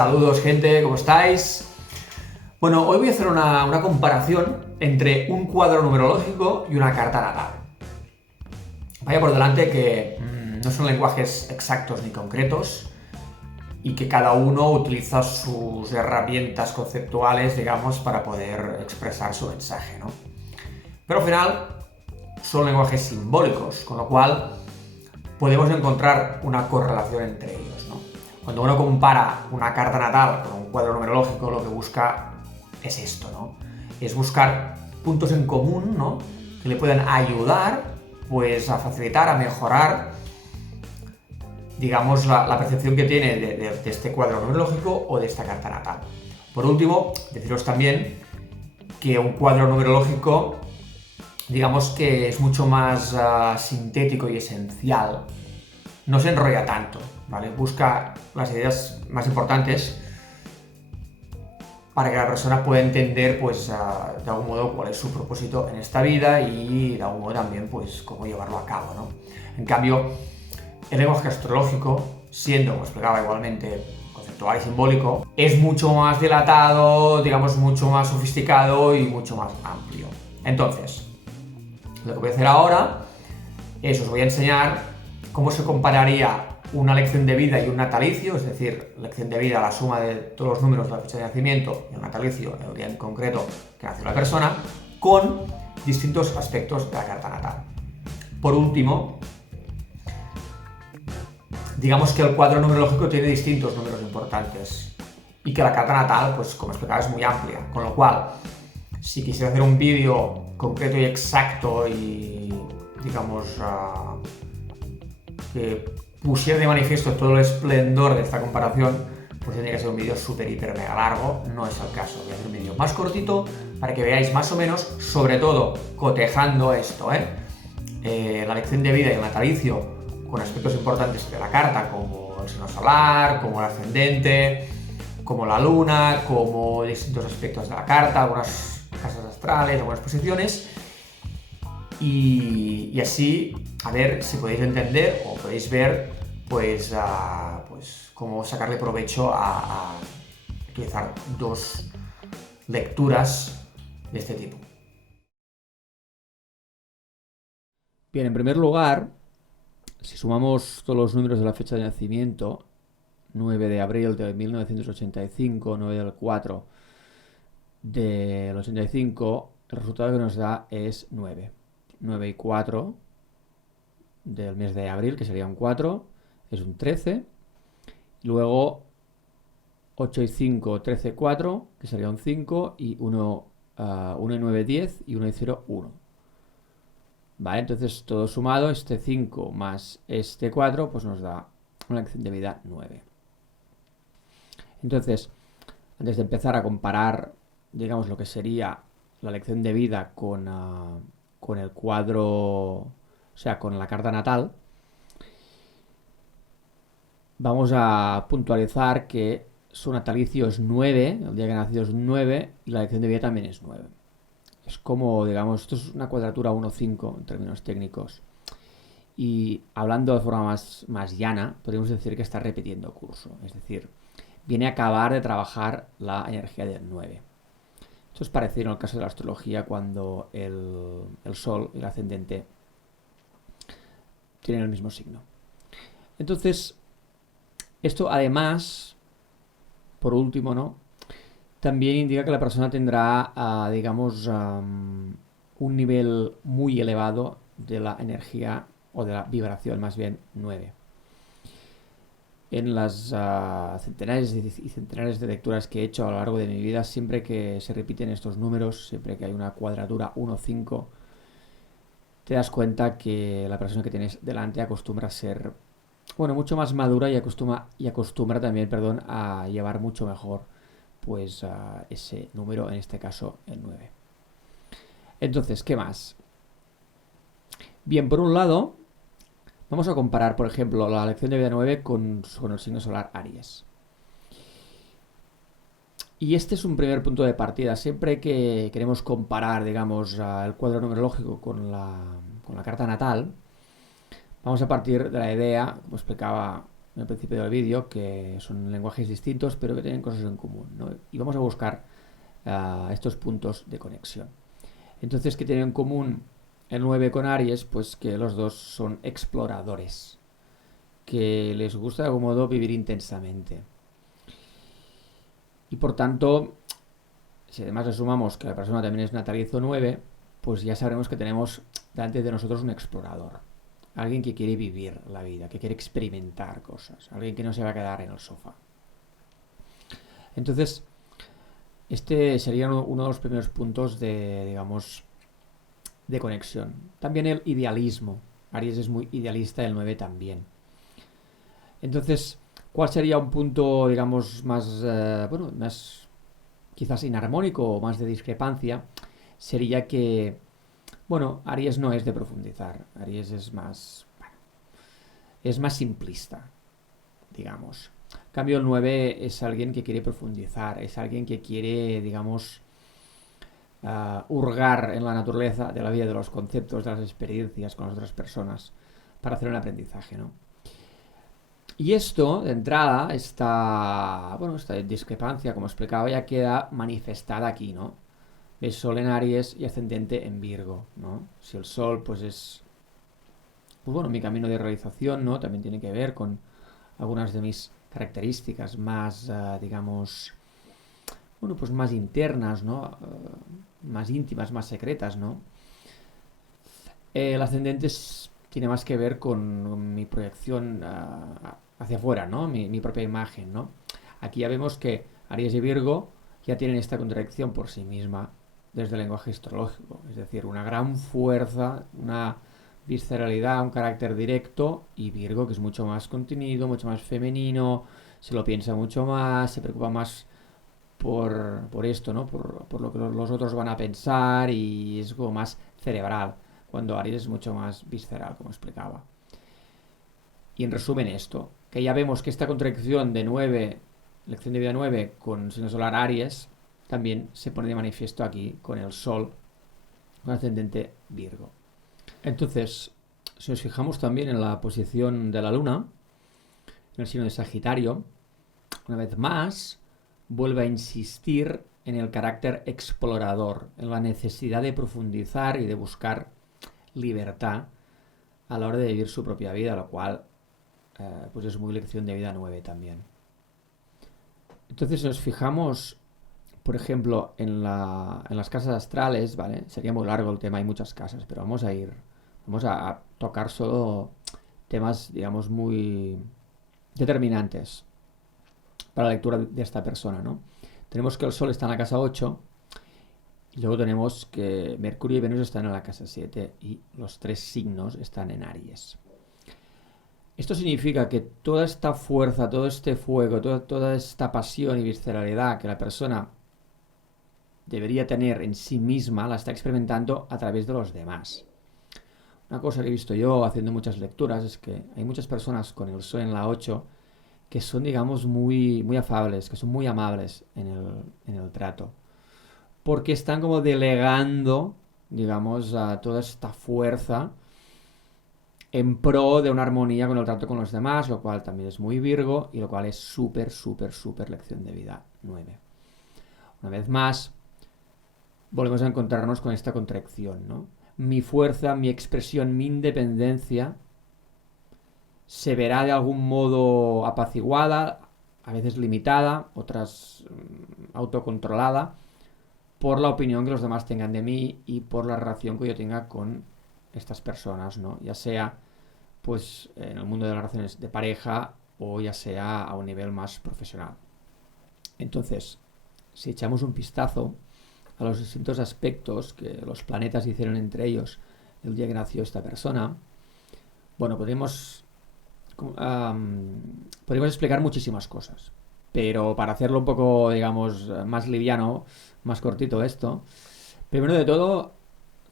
Saludos gente, ¿cómo estáis? Bueno, hoy voy a hacer una comparación entre un cuadro numerológico y una carta natal. Vaya por delante que no son lenguajes exactos ni concretos y que cada uno utiliza sus herramientas conceptuales, digamos, para poder expresar su mensaje, ¿no? Pero al final son lenguajes simbólicos, con lo cual podemos encontrar una correlación entre ellos, ¿no? Cuando uno compara una carta natal con un cuadro numerológico, lo que busca es esto, ¿no? Es buscar puntos en común, ¿no? Que le puedan ayudar, pues, a facilitar, a mejorar, digamos, la percepción que tiene de este cuadro numerológico o de esta carta natal. Por último, deciros también que un cuadro numerológico, digamos que es mucho más sintético y esencial. No se enrolla tanto, ¿vale? Busca las ideas más importantes para que la persona pueda entender, pues, de algún modo cuál es su propósito en esta vida y de algún modo también, pues, cómo llevarlo a cabo, ¿no? En cambio, el lenguaje astrológico, siendo, como explicaba igualmente, conceptual y simbólico, es mucho más dilatado, digamos, mucho más sofisticado y mucho más amplio. Entonces, lo que voy a hacer ahora es, os voy a enseñar cómo se compararía una lección de vida y un natalicio, es decir, lección de vida, la suma de todos los números de la fecha de nacimiento, y el natalicio, el día en concreto que nació la persona, con distintos aspectos de la carta natal. Por último, digamos que el cuadro numerológico tiene distintos números importantes y que la carta natal, pues como explicaba, es muy amplia, con lo cual, si quisiera hacer un vídeo concreto y exacto y, digamos, que pusiera de manifiesto todo el esplendor de esta comparación, pues tendría que ser un vídeo súper, hiper, mega largo. No es el caso. Voy a hacer un vídeo más cortito para que veáis más o menos, sobre todo cotejando esto, la lección de vida y el natalicio con aspectos importantes de la carta, como el signo solar, como el ascendente, como la luna, como distintos aspectos de la carta, algunas casas astrales, algunas posiciones. Y así, a ver si podéis entender o podéis ver, pues cómo sacarle provecho a utilizar dos lecturas de este tipo. Bien, en primer lugar, si sumamos todos los números de la fecha de nacimiento, 9 de abril de 1985, 9 del 4 del 85, el resultado que nos da es 9. 9 y 4 del mes de abril, que sería un 4, es un 13. Luego 8 y 5, 13, 4, que sería un 5. Y 1 y 9, 10. Y 1 y 0, 1. Vale, entonces todo sumado, este 5 más este 4, pues nos da una lección de vida 9. Entonces, antes de empezar a comparar, digamos, lo que sería la lección de vida con el cuadro, o sea, con la carta natal, vamos a puntualizar que su natalicio es 9, el día que nació es 9 y la lección de vida también es 9. Es como, digamos, esto es una cuadratura 1-5 en términos técnicos. Y hablando de forma más llana, podríamos decir que está repitiendo curso. Es decir, viene a acabar de trabajar la energía del 9. Esto es parecido en el caso de la astrología cuando el Sol y el ascendente tienen el mismo signo. Entonces, esto además, por último, ¿no?, también indica que la persona tendrá, digamos, un nivel muy elevado de la energía o de la vibración, más bien 9. En las centenares y centenares de lecturas que he hecho a lo largo de mi vida, siempre que se repiten estos números, siempre que hay una cuadratura 1-5, te das cuenta que la persona que tienes delante acostumbra a ser, bueno, mucho más madura y acostumbra también, perdón, a llevar mucho mejor, pues, ese número, en este caso el 9. Entonces, ¿qué más? Bien, por un lado, vamos a comparar, por ejemplo, la lección de vida 9 con el signo solar Aries. Y este es un primer punto de partida. Siempre que queremos comparar, digamos, el cuadro numerológico con la carta natal, vamos a partir de la idea, como explicaba en el principio del vídeo, que son lenguajes distintos, pero que tienen cosas en común, ¿no? Y vamos a buscar estos puntos de conexión. Entonces, ¿qué tienen en común el 9 con Aries? Pues que los dos son exploradores, que les gusta de algún modo vivir intensamente. Y por tanto, si además le sumamos que la persona también es natalizo 9, pues ya sabremos que tenemos delante de nosotros un explorador. Alguien que quiere vivir la vida, que quiere experimentar cosas. Alguien que no se va a quedar en el sofá. Entonces, este sería uno de los primeros puntos de, digamos, de conexión. También el idealismo. Aries es muy idealista, el 9 también. Entonces, ¿cuál sería un punto, digamos, más, bueno, más quizás inarmónico o más de discrepancia? Sería que, bueno, Aries no es de profundizar. Aries es más simplista, digamos. En cambio, el 9 es alguien que quiere profundizar, es alguien que quiere, digamos, hurgar en la naturaleza de la vida, de los conceptos, de las experiencias con las otras personas, para hacer un aprendizaje, ¿no? Y esto, de entrada, esta discrepancia, como explicaba, ya queda manifestada aquí, ¿no? Ves Sol en Aries y ascendente en Virgo, ¿no? Si el Sol, pues es, pues bueno, mi camino de realización, ¿no? También tiene que ver con algunas de mis características más, digamos, bueno, pues más internas, ¿no? Más íntimas, más secretas, ¿no? El ascendente tiene más que ver con mi proyección hacia afuera, ¿no? Mi propia imagen, ¿no? Aquí ya vemos que Aries y Virgo ya tienen esta contradicción por sí misma desde el lenguaje astrológico, es decir, una gran fuerza, una visceralidad, un carácter directo, y Virgo, que es mucho más contenido, mucho más femenino, se lo piensa mucho más, se preocupa más por esto, ¿no? Por lo que los otros van a pensar, y es como más cerebral, cuando Aries es mucho más visceral, como explicaba. Y en resumen esto, que ya vemos que esta contradicción de 9, lección de vida 9 con signo solar Aries, también se pone de manifiesto aquí con el Sol, con ascendente Virgo. Entonces, si nos fijamos también en la posición de la Luna, en el signo de Sagitario, una vez más, vuelve a insistir en el carácter explorador, en la necesidad de profundizar y de buscar libertad a la hora de vivir su propia vida, lo cual pues es muy lección de vida 9 también. Entonces, si nos fijamos, por ejemplo, en las casas astrales, ¿vale? Sería muy largo el tema, hay muchas casas, pero vamos a tocar solo temas, digamos, muy determinantes para la lectura de esta persona, ¿no? Tenemos que el Sol está en la casa 8, y luego tenemos que Mercurio y Venus están en la casa 7 y los tres signos están en Aries. Esto significa que toda esta fuerza, todo este fuego, toda esta pasión y visceralidad que la persona debería tener en sí misma, la está experimentando a través de los demás. Una cosa que he visto yo haciendo muchas lecturas es que hay muchas personas con el Sol en la 8 que son, digamos, muy afables, que son muy amables en el trato. Porque están como delegando, digamos, a toda esta fuerza en pro de una armonía con el trato con los demás, lo cual también es muy Virgo y lo cual es súper, súper, súper lección de vida 9. Una vez más, volvemos a encontrarnos con esta contracción, ¿no? Mi fuerza, mi expresión, mi independencia se verá de algún modo apaciguada, a veces limitada, otras autocontrolada, por la opinión que los demás tengan de mí y por la relación que yo tenga con estas personas, ¿no? Ya sea pues en el mundo de las relaciones de pareja o ya sea a un nivel más profesional. Entonces, si echamos un vistazo a los distintos aspectos que los planetas hicieron entre ellos el día que nació esta persona, bueno, podemos explicar muchísimas cosas, pero para hacerlo un poco, digamos, más liviano, más cortito esto, primero de todo,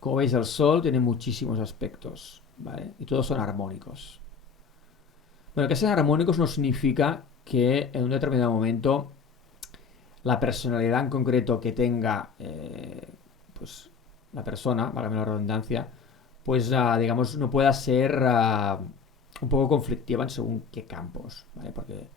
como veis, el Sol tiene muchísimos aspectos, ¿vale? Y todos son armónicos. Bueno, que sean armónicos no significa que en un determinado momento la personalidad en concreto que tenga pues la persona, válgame la redundancia, pues digamos no pueda ser un poco conflictiva en según qué campos, ¿vale? Porque,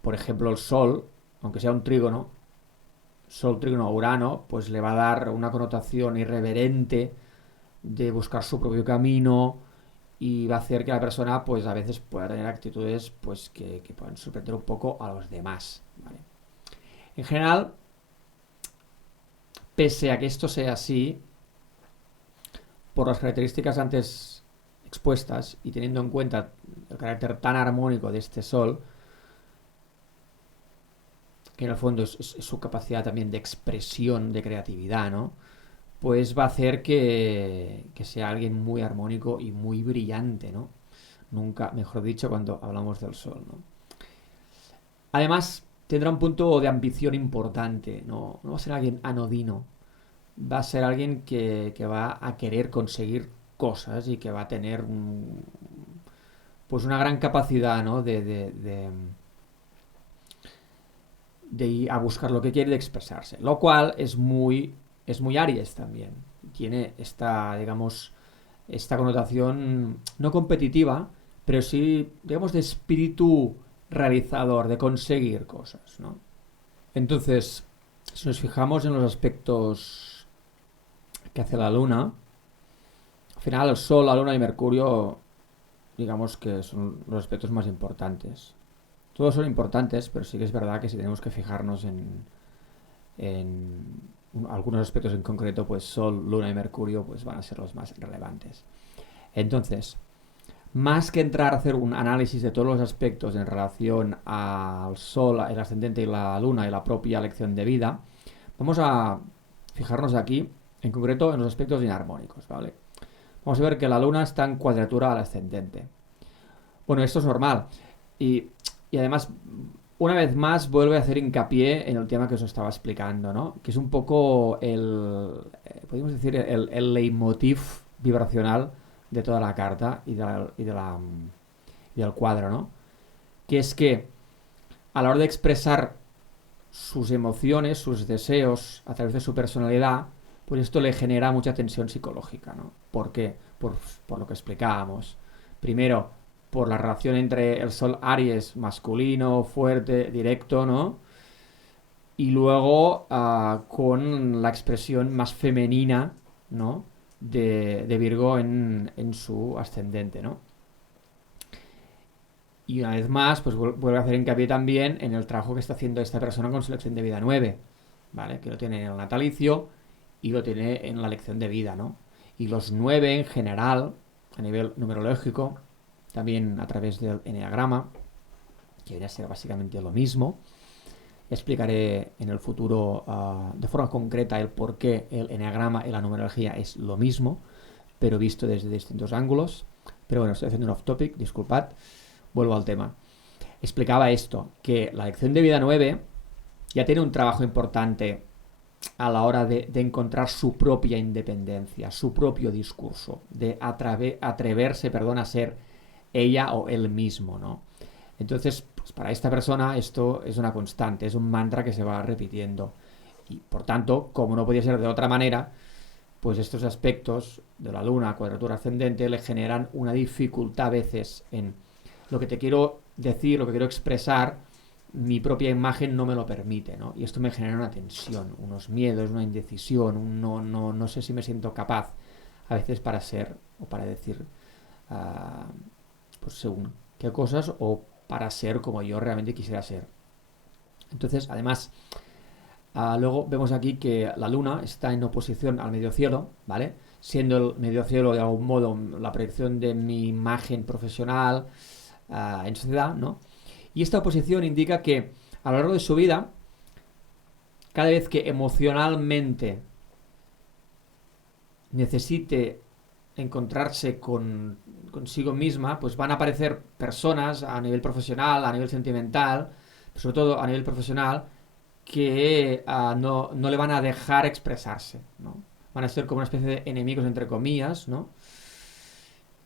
por ejemplo, el Sol, aunque sea un trígono, Sol, trígono, Urano, pues le va a dar una connotación irreverente de buscar su propio camino y va a hacer que la persona, pues a veces pueda tener actitudes, pues que puedan sorprender un poco a los demás, ¿vale? En general, pese a que esto sea así, por las características antes expuestas y teniendo en cuenta el carácter tan armónico de este Sol, que en el fondo es su capacidad también de expresión, de creatividad, ¿no? Pues va a hacer que sea alguien muy armónico y muy brillante, ¿no? Nunca, mejor dicho, cuando hablamos del Sol, ¿no? Además, tendrá un punto de ambición importante, no va a ser alguien anodino, va a ser alguien que va a querer conseguir cosas y que va a tener pues una gran capacidad, ¿no? De ir a buscar lo que quiere y de expresarse. Lo cual es muy Aries también. Tiene esta, digamos, esta connotación no competitiva, pero sí, digamos, de espíritu realizador, de conseguir cosas, ¿no? Entonces, si nos fijamos en los aspectos que hace la Luna, al final el Sol, la Luna y Mercurio, digamos que son los aspectos más importantes. Todos son importantes, pero sí que es verdad que si tenemos que fijarnos en algunos aspectos en concreto, pues Sol, Luna y Mercurio pues van a ser los más relevantes. Entonces, más que entrar a hacer un análisis de todos los aspectos en relación al Sol, el ascendente y la Luna y la propia lección de vida, vamos a fijarnos aquí, en concreto, en los aspectos inarmónicos, ¿vale? Vamos a ver que la Luna está en cuadratura al ascendente. Bueno, esto es normal. Y, y además, una vez más, vuelve a hacer hincapié en el tema que os estaba explicando, ¿no? Que es un poco podríamos decir, el leitmotiv vibracional de toda la carta y del cuadro, ¿no? Que es que a la hora de expresar sus emociones, sus deseos a través de su personalidad, pues esto le genera mucha tensión psicológica, ¿no? ¿Por qué? Por lo que explicábamos. Primero, por la relación entre el Sol Aries masculino, fuerte, directo, ¿no? Y luego con la expresión más femenina, ¿no? De Virgo en su ascendente, ¿no? Y una vez más, pues vuelve a hacer hincapié también en el trabajo que está haciendo esta persona con su lección de vida 9, ¿vale? Que lo tiene en el natalicio y lo tiene en la lección de vida, ¿no? Y los 9 en general, a nivel numerológico, también a través del eneagrama, que viene a ser básicamente lo mismo. Explicaré en el futuro de forma concreta el por qué el eneagrama y la numerología es lo mismo, pero visto desde distintos ángulos. Pero bueno, estoy haciendo un off topic, disculpad. Vuelvo al tema. Explicaba esto, que la lección de vida 9 ya tiene un trabajo importante a la hora de encontrar su propia independencia, su propio discurso, de atreverse, perdón, a ser ella o él mismo, ¿no? Entonces, pues para esta persona esto es una constante, es un mantra que se va repitiendo. Y por tanto, como no podía ser de otra manera, pues estos aspectos de la luna, cuadratura ascendente, le generan una dificultad a veces en lo que te quiero decir, lo que quiero expresar, mi propia imagen no me lo permite, ¿no? Y esto me genera una tensión, unos miedos, una indecisión, no sé si me siento capaz a veces para ser o para decir, uh, pues según qué cosas o para ser como yo realmente quisiera ser. Entonces, además, luego vemos aquí que la luna está en oposición al medio cielo, ¿vale? Siendo el medio cielo de algún modo la proyección de mi imagen profesional en sociedad, ¿no? Y esta oposición indica que a lo largo de su vida, cada vez que emocionalmente necesite encontrarse consigo misma, pues van a aparecer personas a nivel profesional, a nivel sentimental, sobre todo a nivel profesional, que no le van a dejar expresarse, ¿no? Van a ser como una especie de enemigos, entre comillas, ¿no?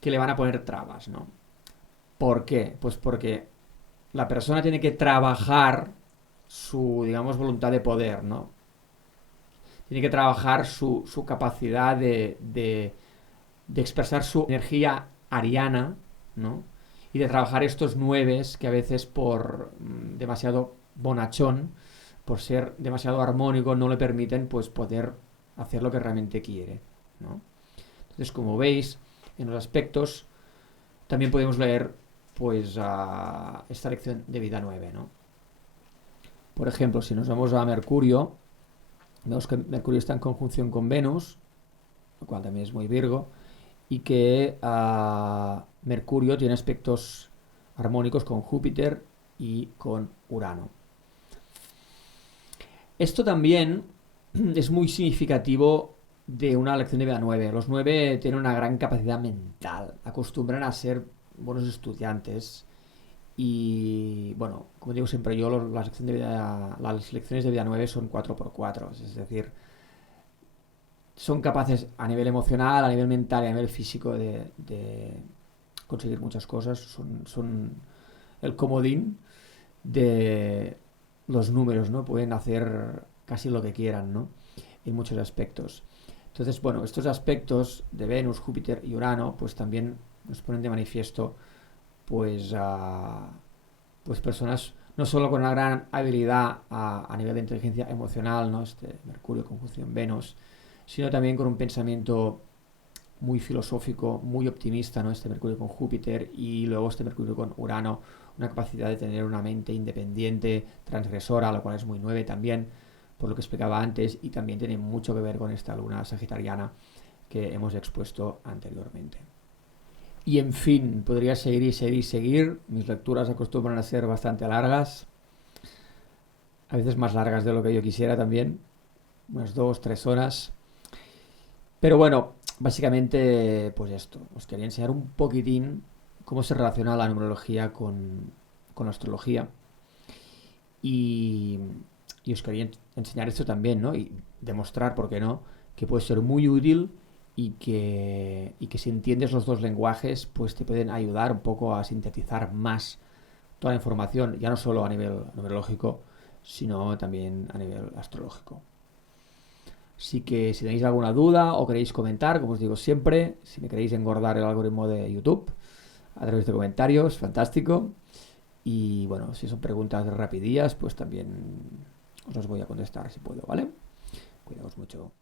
Que le van a poner trabas, ¿no? ¿Por qué? Pues porque la persona tiene que trabajar su, digamos, voluntad de poder, ¿no? Tiene que trabajar su capacidad de expresar su energía ariana, ¿no? y de trabajar estos nueves que a veces por demasiado bonachón, por ser demasiado armónico, no le permiten pues poder hacer lo que realmente quiere, ¿no? Entonces, como veis, en los aspectos también podemos leer pues esta lección de vida 9, ¿no? Por ejemplo, si nos vamos a Mercurio, vemos que Mercurio está en conjunción con Venus, lo cual también es muy Virgo, y que Mercurio tiene aspectos armónicos con Júpiter y con Urano. Esto también es muy significativo de una lección de vida 9. Los 9 tienen una gran capacidad mental, acostumbran a ser buenos estudiantes y, bueno, como digo siempre yo, las lecciones de vida 9 son 4x4, es decir, son capaces a nivel emocional, a nivel mental y a nivel físico de conseguir muchas cosas, son el comodín de los números, ¿no? Pueden hacer casi lo que quieran, ¿no? En muchos aspectos. Entonces, bueno, estos aspectos de Venus, Júpiter y Urano, pues también nos ponen de manifiesto, pues, pues personas no solo con una gran habilidad a nivel de inteligencia emocional, ¿no? Este Mercurio, conjunción Venus, sino también con un pensamiento muy filosófico, muy optimista, ¿no? Este Mercurio con Júpiter y luego este Mercurio con Urano, una capacidad de tener una mente independiente, transgresora, lo cual es muy 9 también, por lo que explicaba antes, y también tiene mucho que ver con esta luna sagitariana que hemos expuesto anteriormente. Y en fin, podría seguir y seguir y seguir. Mis lecturas acostumbran a ser bastante largas, a veces más largas de lo que yo quisiera también, unas 2, 3 horas. Pero bueno, básicamente, pues esto, os quería enseñar un poquitín cómo se relaciona la numerología con la astrología. Y, y os quería enseñar esto también, ¿no? Y demostrar, ¿por qué no?, que puede ser muy útil y que si entiendes los dos lenguajes, pues te pueden ayudar un poco a sintetizar más toda la información, ya no solo a nivel numerológico, sino también a nivel astrológico. Así que si tenéis alguna duda o queréis comentar, como os digo siempre, si me queréis engordar el algoritmo de YouTube a través de comentarios, fantástico. Y bueno, si son preguntas rapidillas, pues también os las voy a contestar si puedo, ¿vale? Cuidaos mucho.